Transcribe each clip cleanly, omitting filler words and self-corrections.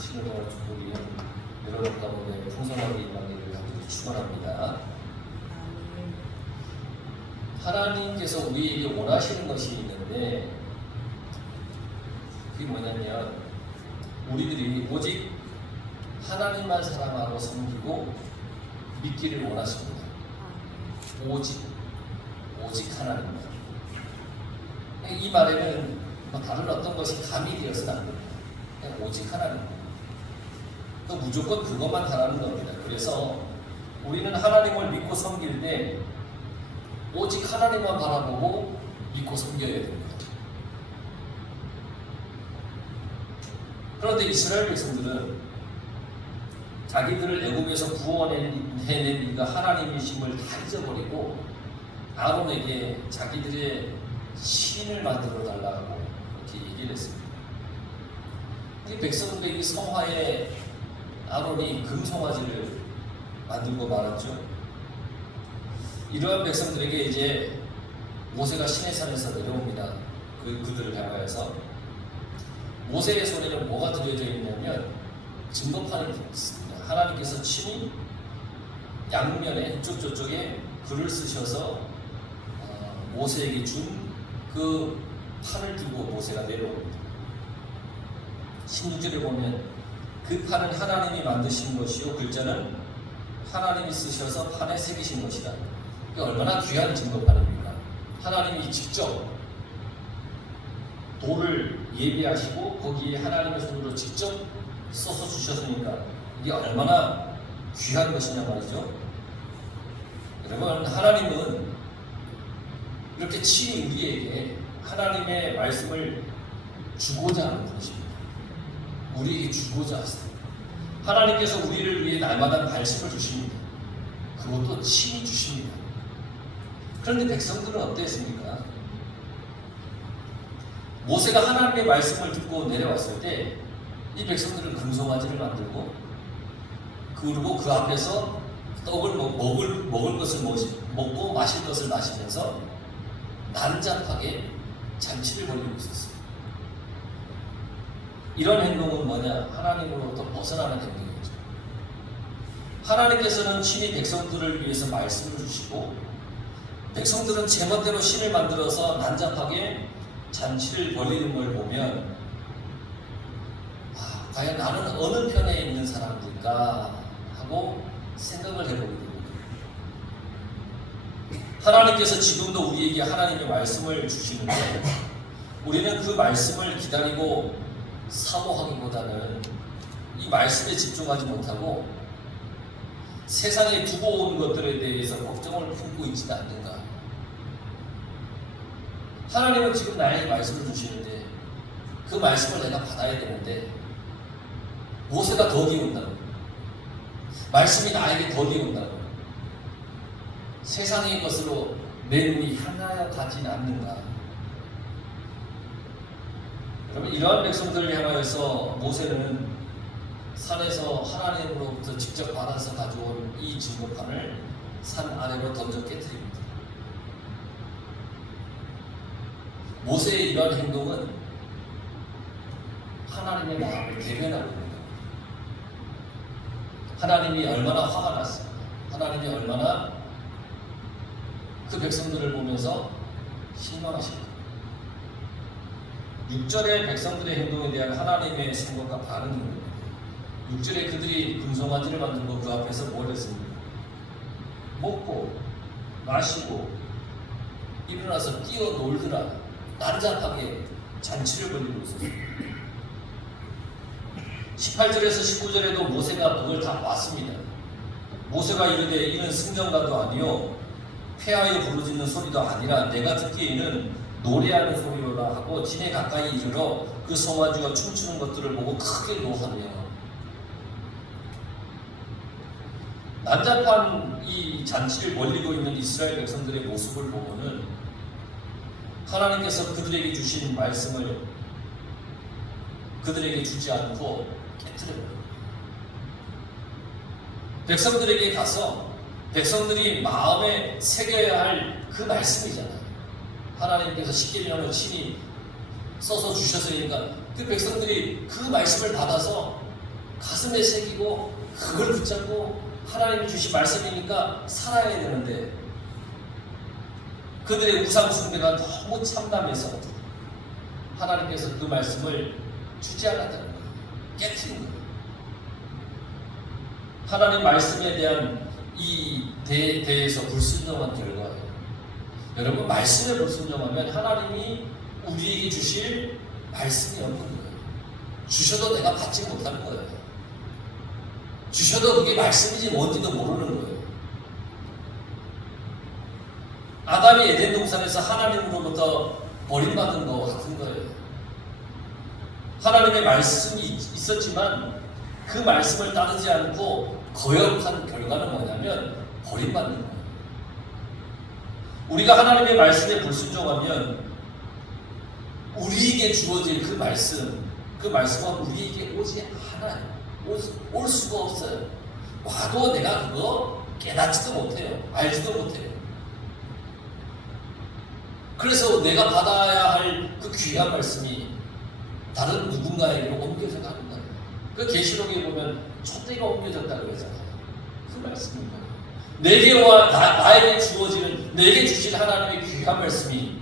시는 동안 축복이 여러분 가운데 풍성하게 임하기를 간절히 축원합니다. 하나님께서 우리에게 원하시는 것이 있는데 그게 뭐냐면 우리들이 오직 하나님만 사랑하고 섬기고 믿기를 원하십니다. 오직 하나님만. 이 말에는 다른 어떤 것이 가미되어서는 안 됩니다. 오직 하나님. 또 무조건 그것만 바라는 겁니다. 그래서 우리는 하나님을 믿고 섬길 때 오직 하나님만 바라보고 믿고 섬겨야 됩니다. 그런데 이스라엘 백성들은 자기들을 애굽에서 구원해낸 이가 하나님이심을 다 잊어버리고 아론에게 자기들의 신을 만들어 달라고 이렇게 얘기를 했습니다. 이 백성들에게 성화에 아론이 금송아지를 만들고 말았죠. 이러한 백성들에게 이제 모세가 시내산에서 내려옵니다. 그들을 향하여서 모세의 손에는 뭐가 들여져 있냐면 증거판이 있습니다. 하나님께서 친히 양면에 이쪽 저쪽에 글을 쓰셔서 모세에게 준 그 판을 들고 모세가 내려옵니다. 16절에 보면 그 판은 하나님이 만드신 것이요 글자는 하나님이 쓰셔서 판에 새기신 것이다. 이게 얼마나 귀한 증거판입니까? 하나님이 직접 돌을 예비하시고 거기에 하나님의 손으로 직접 써서 주셨으니까 이게 얼마나 귀한 것이냐 말이죠. 여러분, 하나님은 이렇게 친히 우리에게 하나님의 말씀을 주고자 하는 분이십니다. 우리에게 주고자 하세요. 하나님께서 우리를 위해 날마다 말씀을 주십니다. 그것도 친히 주십니다. 그런데 백성들은 어땠습니까? 모세가 하나님의 말씀을 듣고 내려왔을 때 이 백성들은 금송아지를 만들고 그리고 그 앞에서 떡을 먹을 것을 먹고 마실 것을 마시면서 난잡하게 잔치를 벌이고 있었어요. 이런 행동은 뭐냐? 하나님으로부터 벗어나는 행동이죠. 하나님께서는 친히 백성들을 위해서 말씀을 주시고 백성들은 제멋대로 신을 만들어서 난잡하게 잔치를 벌이는 걸 보면 과연 나는 어느 편에 있는 사람일까 하고 생각을 해보게 됩니다. 하나님께서 지금도 우리에게 하나님의 말씀을 주시는데 우리는 그 말씀을 기다리고 사모하기보다는 이 말씀에 집중하지 못하고 세상에 두고 온 것들에 대해서 걱정을 품고 있지 않는가. 하나님은 지금 나에게 말씀을 주시는데 그 말씀을 내가 받아야 되는데 모세가 덕이 온다고, 말씀이 나에게 덕이 온다고, 세상의 것으로 내 눈이 향하여 가진 않는가. 여러분, 이러한 백성들을 향하여서 모세는 산에서 하나님으로부터 직접 받아서 가져온 이 증거판을 산 아래로 던져 깨뜨립니다. 모세의 이러한 행동은 하나님의 마음을 대변하고 있는 겁니다. 하나님이 얼마나 화가 났습니까? 하나님이 얼마나 그 백성들을 보면서 실망하십니다. 6절의 백성들의 행동에 대한 하나님의 생각과 다른 행동입니다. 6절에 그들이 금송아지를 만들고 그 앞에서 뭘 했습니까? 먹고 마시고 일어나서 뛰어놀더라 난잡하게 잔치를 벌이고 있었습니다. 18절에서 19절에도 모세가 그걸 다 봤습니다. 모세가 이르되 이는 승전가도 아니요 폐하여 부르짖는 소리도 아니라 내가 듣기에는 노래하는 소리로라 하고 진에 가까이 이르러 그 송아지가 춤추는 것들을 보고 크게 노하며. 난잡한 이 잔치를 벌이고 있는 이스라엘 백성들의 모습을 보고는 하나님께서 그들에게 주신 말씀을 그들에게 주지 않고 깨뜨려버립니다. 백성들에게 가서 백성들이 마음에 새겨야 할 그 말씀이잖아요. 하나님께서 십계명을 친히 써서 주셨으니까 그 백성들이 그 말씀을 받아서 가슴에 새기고 그걸 붙잡고 하나님이 주신 말씀이니까 살아야 되는데 그들의 우상 숭배가 너무 참담해서 하나님께서 그 말씀을 주지 않았다는 거예요. 깨트린 거예요. 하나님 말씀에 대한 이 대해서 불순종한 결과예요. 여러분, 말씀에 불순종하면 하나님이 우리에게 주실 말씀이 없는 거예요. 주셔도 내가 받지 못하는 거예요. 주셔도 그게 말씀인지 뭔지도 모르는 거예요. 아담이 에덴 동산에서 하나님으로부터 버림받은 것 같은 거예요. 하나님의 말씀이 있었지만 그 말씀을 따르지 않고 거역한 결과는 뭐냐면 버림받는 거예요. 우리가 하나님의 말씀에 불순종하면 우리에게 주어질 그 말씀은 우리에게 오지 않아요. 올 수가 없어요. 와도 내가 그거 깨닫지도 못해요. 알지도 못해요. 그래서 내가 받아야 할 그 귀한 말씀이 다른 누군가에게로 옮겨져 가는 거예요. 그 계시록에 보면 촛대가 옮겨졌다고 그러잖아요. 그 말씀입니다. 내게와 나에게 주어지는, 내게 주신 하나님의 귀한 말씀이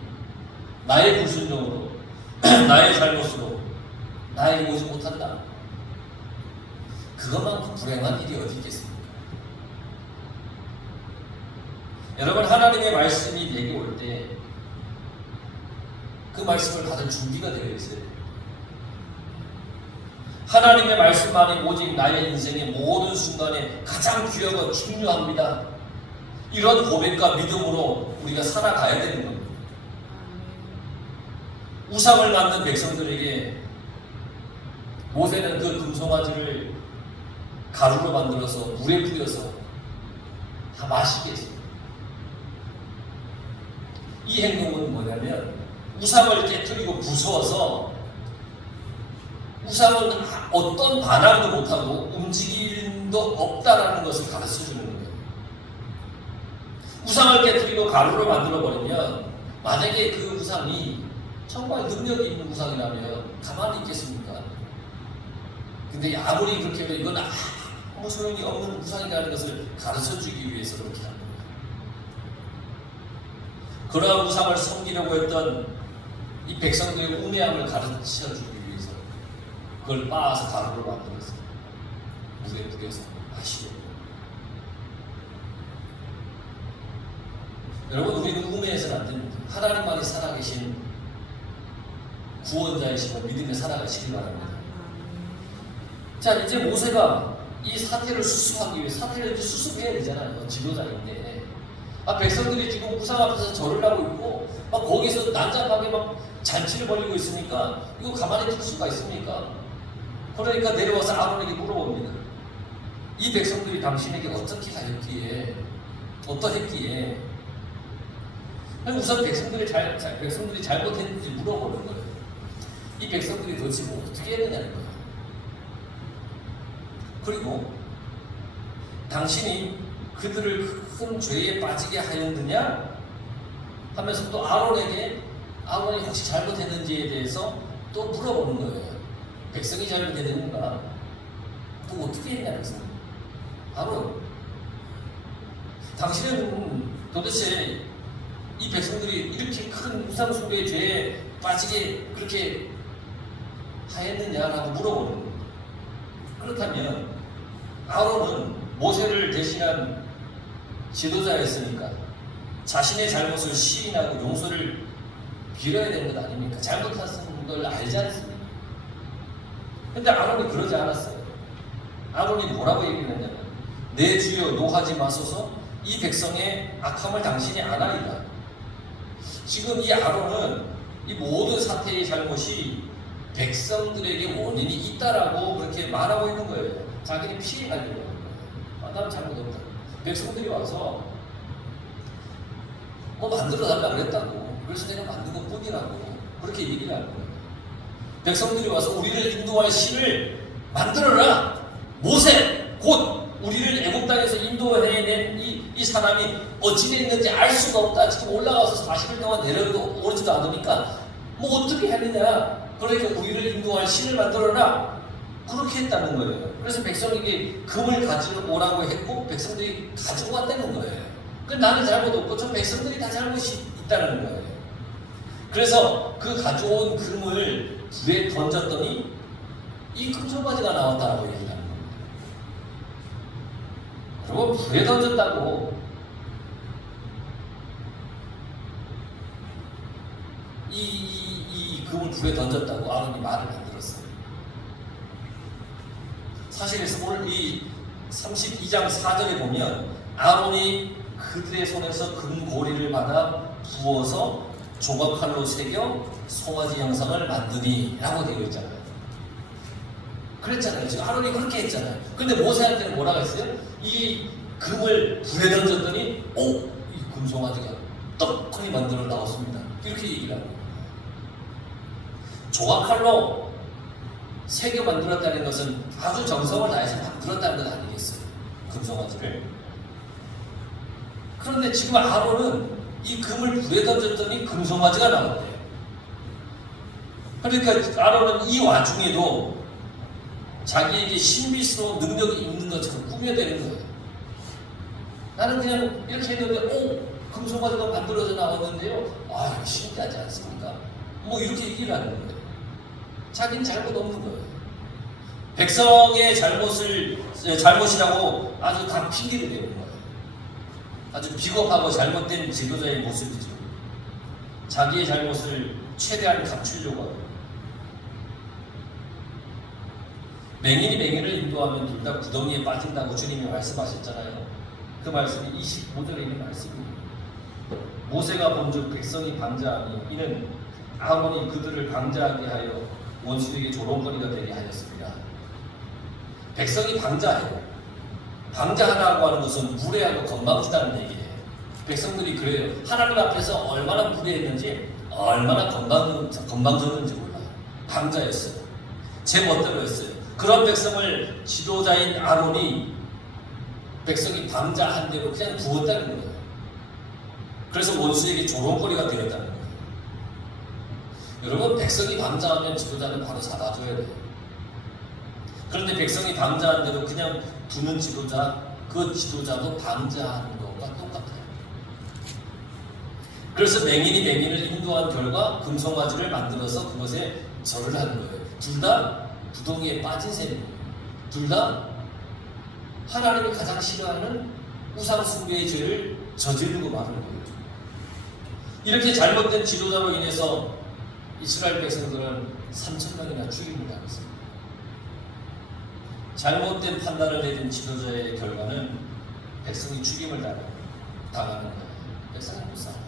나의 불순종으로 나의 잘못으로 나에게 오지 못한다. 그것만큼 불행한 일이 어디 있겠습니까? 여러분, 하나님의 말씀이 내게 올 때 그 말씀을 받을 준비가 되어 있어요. 하나님의 말씀만이 오직 나의 인생의 모든 순간에 가장 귀하고 중요합니다. 이런 고백과 믿음으로 우리가 살아가야 되는 겁니다. 우상을 만든 백성들에게 모세는 그 금송아지를 가루로 만들어서 물에 뿌려서 다 마시게 했습니다. 이 행동은 뭐냐면 우상을 깨뜨리고 부숴서 우상은 어떤 반항도 못하고 움직임도 없다라는 것을 가르쳐주는 거예요. 우상을 깨뜨리고 가루로 만들어버리면 만약에 그 우상이 정말 능력이 있는 우상이라면 가만히 있겠습니까? 근데 아무리 그렇게 하면 이건 아무 소용이 없는 우상이라는 것을 가르쳐주기 위해서 그렇게 합니다. 그러한 우상을 섬기려고 했던 이 백성들의 우매함을 가르쳐주기 위해서 그걸 빻아서 가루로 만들었어요. 물에 뿌려서 마시려고. 여러분, 우리는 우매해서는 안 됩니다. 하나님만이 살아계신 구원자이시고 믿음에 살아가시기 바랍니다. 자, 이제 모세가 이 사태를 수습하기 위해 사태를 이제 수습해야 되잖아요. 지도자인데. 백성들이 지금 우상 앞에서 절을 하고 있고 막 거기서 난잡하게 막 잔치를 벌이고 있으니까 이거 가만히 둘 수가 있습니까? 그러니까 내려와서 아론에게 물어봅니다. 이 백성들이 당신에게 어떻게 하였기에 어떠했기에 우선 백성들이 잘못했는지 물어보는 거예요. 이 백성들이 도대체 뭐 어떻게 했느냐는 거예요. 그리고 당신이 그들을 큰 죄에 빠지게 하였느냐 하면서 또 아론이 혹시 잘못했는지에 대해서 또 물어보는 거예요. 백성이 잘못했는가? 또 어떻게 했냐는 거예요. 아론, 당신은 도대체 이 백성들이 이렇게 큰 우상 숭배의 죄에 빠지게 그렇게 하였느냐라고 물어보는 거예요. 그렇다면 아론은 모세를 대신한 지도자였으니까 자신의 잘못을 시인하고 용서를 빌어야 되는 것 아닙니까? 잘못한 걸 알지 않습니까? 근데 아론이 그러지 않았어요. 아론이 뭐라고 얘기했냐면 내 주여 노하지 마소서 이 백성의 악함을 당신이 아나이다. 지금 이 아론은 이 모든 사태의 잘못이 백성들에게 원인이 있다라고 그렇게 말하고 있는 거예요. 자기는 피해가려고 하는 거예요. 나는 잘못 없다. 백성들이 와서 뭐 만들어달라고 그랬다고. 그래서 내가 만든 것 뿐이라고 그렇게 얘기를 하는 거예요. 백성들이 와서 우리를 인도할 신을 만들어라. 모세 곧 우리를 애국 땅에서 인도해낸 이 사람이 어찌 됐는지 알 수가 없다. 지금 올라가서 40일 동안 내려도 오지도 않으니까 뭐 어떻게 했느냐. 그러니까 우리를 인도할 신을 만들어라 그렇게 했다는 거예요. 그래서 백성에게 금을 가지고 오라고 했고 백성들이 가지고 왔다는 거예요. 그 나는 잘못 없고 저 백성들이 다 잘못이 있다는 거예요. 그래서 그 가져온 금을 불에 던졌더니 이 금송아지가 나왔다고 얘기하는 겁니다. 그리고 불에 던졌다고 이 금을 불에 던졌다고 아론이 말을 안 들었어요. 사실 오늘 이 32장 4절에 보면 아론이 그들의 손에서 금고리를 받아 부어서 조각칼로 새겨 송아지 형상을 만드니 라고 되어 있잖아요. 그랬잖아요. 지금 아론이 그렇게 했잖아요. 근데 모세한테는 뭐라고 했어요? 이 금을 불에 던졌더니 이 금송아지가 떡하니 만들어 나왔습니다. 이렇게 얘기를 합니다. 조각칼로 새겨 만들었다는 것은 아주 정성을 다해서 만들었다는 것 아니겠어요? 금송아지를. 그런데 지금 아론은 이 금을 불에 던졌더니 금송아지가 나왔대요. 그러니까 아론은 이 와중에도 자기에게 신비스러운 능력이 있는 것처럼 꾸며대는 거예요. 나는 그냥 이렇게 했는데 금송아지가 만들어져 나왔는데요. 이거 신기하지 않습니까? 뭐 이렇게 얘기를 하는 거예요. 자기는 잘못 없는 거예요. 백성의 잘못이라고 아주 다 핑계를 대는 거예요. 아주 비겁하고 잘못된 지도자의 모습이죠. 자기의 잘못을 최대한 감추려고 하고 맹인이 맹인을 인도하면 둘 다 구덩이에 빠진다고 주님이 말씀하셨잖아요. 그 말씀이 25절에 있는 말씀입니다. 모세가 본즉 백성이 방자하니 이는 아론이 그들을 방자하게 하여 원수에게 조롱거리가 되게 하였습니다. 백성이 방자해요. 방자하라고 하는 것은 무례하고 건방지다는 얘기예요. 백성들이 그래요. 하나님 앞에서 얼마나 무례했는지 얼마나 건방졌는지 몰라요. 방자했어요. 제 멋대로 했어요. 그런 백성을 지도자인 아론이 백성이 방자한 대로 그냥 두었다는 거예요. 그래서 원수에게 조롱거리가 되었다는 거예요. 여러분, 백성이 방자하면 지도자는 바로 잡아줘야 돼요. 그런데 백성이 방자한 대로 그냥 두는 지도자, 그 지도자도 방자하는 것과 똑같아요. 그래서 맹인이 맹인을 인도한 결과 금송아지를 만들어서 그것에 절을 하는 거예요. 둘 다 구덩이에 빠진 셈이에요. 둘 다 하나님이 가장 싫어하는 우상 숭배의 죄를 저지르고 마는 거예요. 이렇게 잘못된 지도자로 인해서 이스라엘 백성들은 3,000명이나 죽임을 당했습니다. 잘못된 판단을 내린 지도자의 결과는 백성이 죽임을 당하는 거예요. 백성은 못 살아요.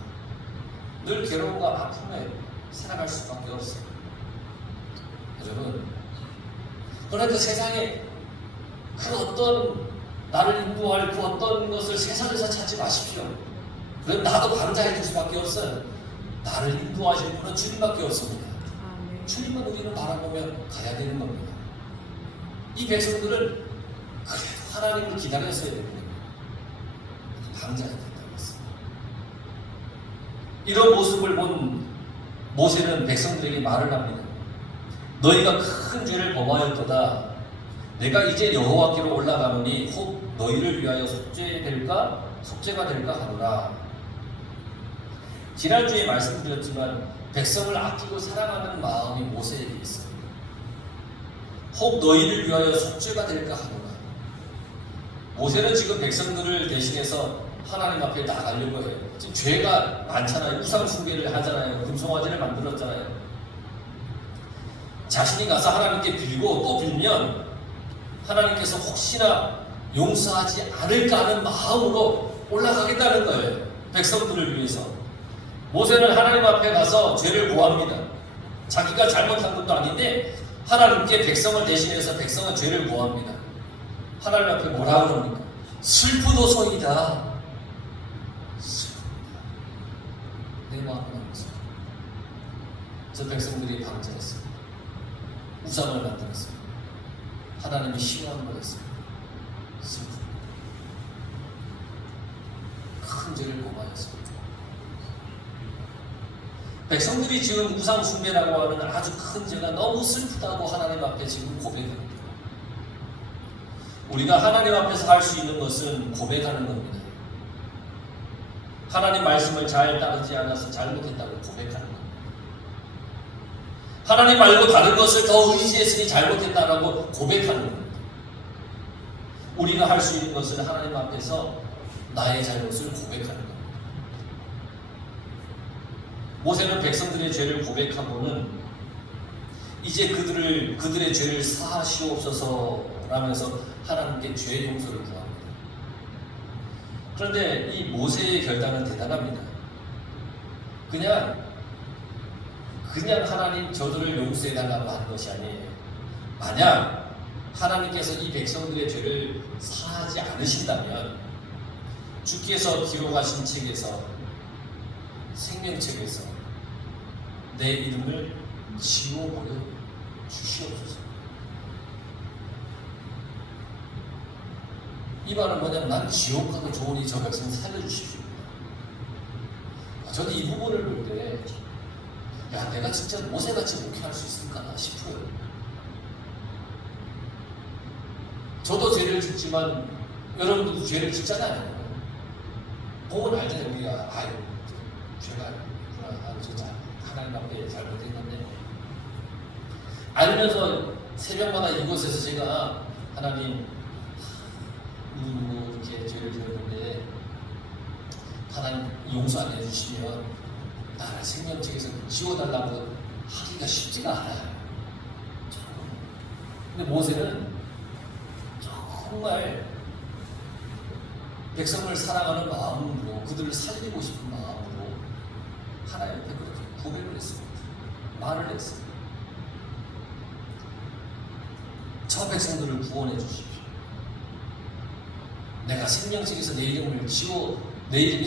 늘 괴로움과 아픔에 살아갈 수밖에 없어요. 여러분, 그러니까 세상에 그 어떤 나를 인도할 그 어떤 것을 세상에서 찾지 마십시오. 그럼 나도 방자해 줄 수밖에 없어요. 나를 인도하실 분은 주님밖에 없습니다. 주님만 우리는 바라보며 가야 되는 겁니다. 이 백성들은 그래도 하나님을 기다렸어야 되는 겁니다. 방자해 된다고 했습니다. 이런 모습을 본 모세는 백성들에게 말을 합니다. 너희가 큰 죄를 범하였도다. 내가 이제 여호와께로 올라가노니 혹 너희를 위하여 속죄가 될까 하노라. 지난주에 말씀드렸지만 백성을 아끼고 사랑하는 마음이 모세에게 있어요. 혹 너희를 위하여 속죄가 될까 하노라. 모세는 지금 백성들을 대신해서 하나님 앞에 나가려고 해요. 지금 죄가 많잖아요. 우상 숭배를 하잖아요. 금송아지를 만들었잖아요. 자신이 가서 하나님께 빌고 또 빌면 하나님께서 혹시나 용서하지 않을까 하는 마음으로 올라가겠다는 거예요. 백성들을 위해서. 모세는 하나님 앞에 가서 죄를 고합니다. 자기가 잘못한 것도 아닌데 하나님께 백성을 대신해서 백성은 죄를 고합니다. 하나님 앞에 뭐라 그럽니까? 슬프도소이다. 슬픕니다. 내 마음은 없어요. 저 백성들이 방자했습니다. 우상을 만들었습니다. 하나님이 싫어하는 걸 했습니다. 슬픕니다. 큰 죄를 고마했습니다. 백성들이 지금 우상 숭배라고 하는 아주 큰 죄가 너무 슬프다고 하나님 앞에 지금 고백합니다. 우리가 하나님 앞에서 할 수 있는 것은 고백하는 겁니다. 하나님 말씀을 잘 따르지 않아서 잘못했다고 고백하는 겁니다. 하나님 말고 다른 것을 더 의지했으니 잘못했다라고 고백하는 겁니다. 우리가 할 수 있는 것은 하나님 앞에서 나의 잘못을 고백하는 겁니다. 모세는 백성들의 죄를 고백하고는 이제 그들의 죄를 사하시옵소서 라면서 하나님께 죄 용서를 구합니다. 그런데 이 모세의 결단은 대단합니다. 그냥 하나님 저들을 용서해달라고 하는 것이 아니에요. 만약 하나님께서 이 백성들의 죄를 사하지 않으신다면 주께서 기록하신 책에서 생명책에서 내 이름을 지워버려 주시옵소서. 이 말은 뭐냐면 난 지옥 가도 좋으니 저 백성 살려주십시오. 저도 이 부분을 볼 때 야, 내가 진짜 모세같이 목회할 수 있을까 싶어요. 저도 죄를 짓지만 여러분들도 죄를 짓잖아요. 보면 알잖아요. 우리가 아유 죄가 있구나, 진짜 하나님 앞에 잘못했는데 알면서 새벽마다 이곳에서 제가 하나님 누구 이렇게 죄를 지었는데 하나님 용서 안 해주시면 나를 생명책에서 지워달라고 하기가 쉽지가 않아요. 근데 모세는 정말 백성을 사랑하는 마음으로 그들을 살리고 싶은 마음으로 하나님 앞에 그렇게 고백을 했습니다. 말을 했습니다. 저 백성들을 구원해 주십시오. 내가 생명책에서 내 이름이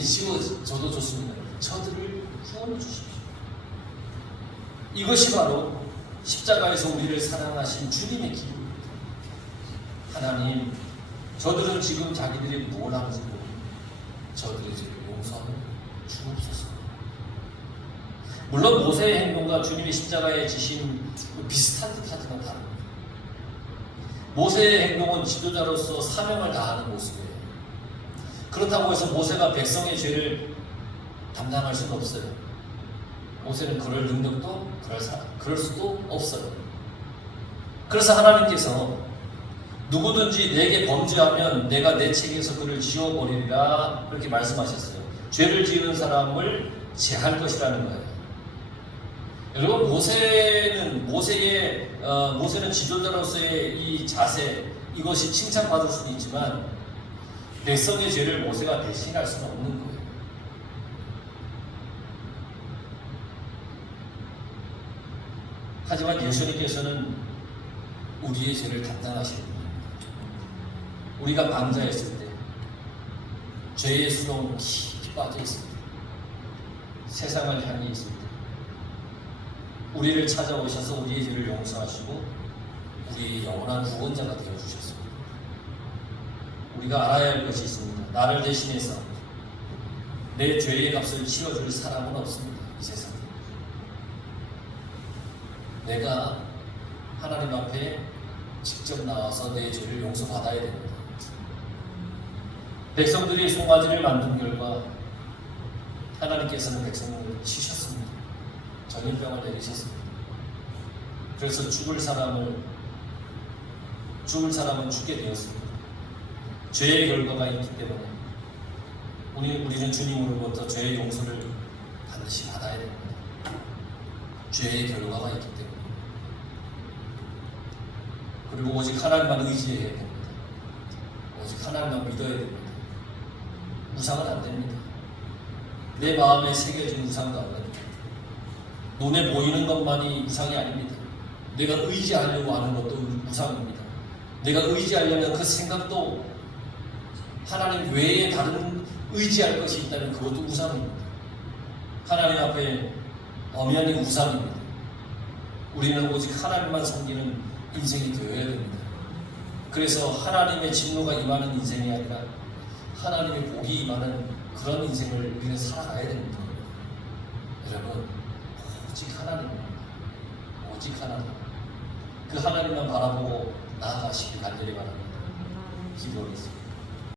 지워져도 좋습니다. 저들을 구원해 주십시오. 이것이 바로 십자가에서 우리를 사랑하신 주님의 길입니다. 하나님, 저들은 지금 자기들이 뭘 하는지 모르고 저들의 죄를 용서하여 주옵소서. 물론 모세의 행동과 주님이 십자가에 지신 비슷한 듯하지만 다릅니다. 모세의 행동은 지도자로서 사명을 다하는 모습이에요. 그렇다고 해서 모세가 백성의 죄를 담당할 수는 없어요. 모세는 그럴 능력도 그럴 수도 없어요. 그래서 하나님께서 누구든지 내게 범죄하면 내가 내 책에서 그를 지워버리리라 그렇게 말씀하셨어요. 죄를 지은 사람을 제할 것이라는 거예요. 여러분, 모세는 지도자로서의 이 자세, 이것이 칭찬받을 수는 있지만 백성의 죄를 모세가 대신할 수는 없는 거예요. 하지만 예수님께서는 우리의 죄를 담당하시는 분입니다. 우리가 방자했을 때 죄의 수렁 깊이 빠져 있습니다. 세상을 향해 있을 때 우리를 찾아오셔서 우리의 죄를 용서하시고 우리의 영원한 구원자가 되어주셨습니다. 우리가 알아야 할 것이 있습니다. 나를 대신해서 내 죄의 값을 치러줄 사람은 없습니다. 이 세상에. 내가 하나님 앞에 직접 나와서 내 죄를 용서받아야 됩니다. 백성들이 송아지를 만든 결과 하나님께서는 백성을 치셨습니다. 전염병을 내리셨습니다. 그래서 죽을 사람은 죽게 되었습니다. 죄의 결과가 있기 때문에 우리는 주님으로부터 죄의 용서를 반드시 받아야 됩니다. 죄의 결과가 있기 때문에. 그리고 오직 하나님만 의지해야 됩니다. 오직 하나님만 믿어야 됩니다. 우상은 안 됩니다. 내 마음에 새겨진 우상도 안 됩니다. 눈에 보이는 것만이 우상이 아닙니다. 내가 의지하려고 하는 것도 우상입니다. 내가 의지하려면 그 생각도 하나님 외에 다른 의지할 것이 있다면 그것도 우상입니다. 하나님 앞에 엄연히 우상입니다. 우리는 오직 하나님만 섬기는 인생이 되어야 됩니다. 그래서 하나님의 진노가 임하는 인생이 아니라 하나님의 복이 임하는 그런 인생을 우리는 살아가야 됩니다. 여러분, 오직 하나님입니다. 오직 하나님. 그 하나님만 바라보고 나아가시길 간절히 바랍니다. 기도하겠습니다.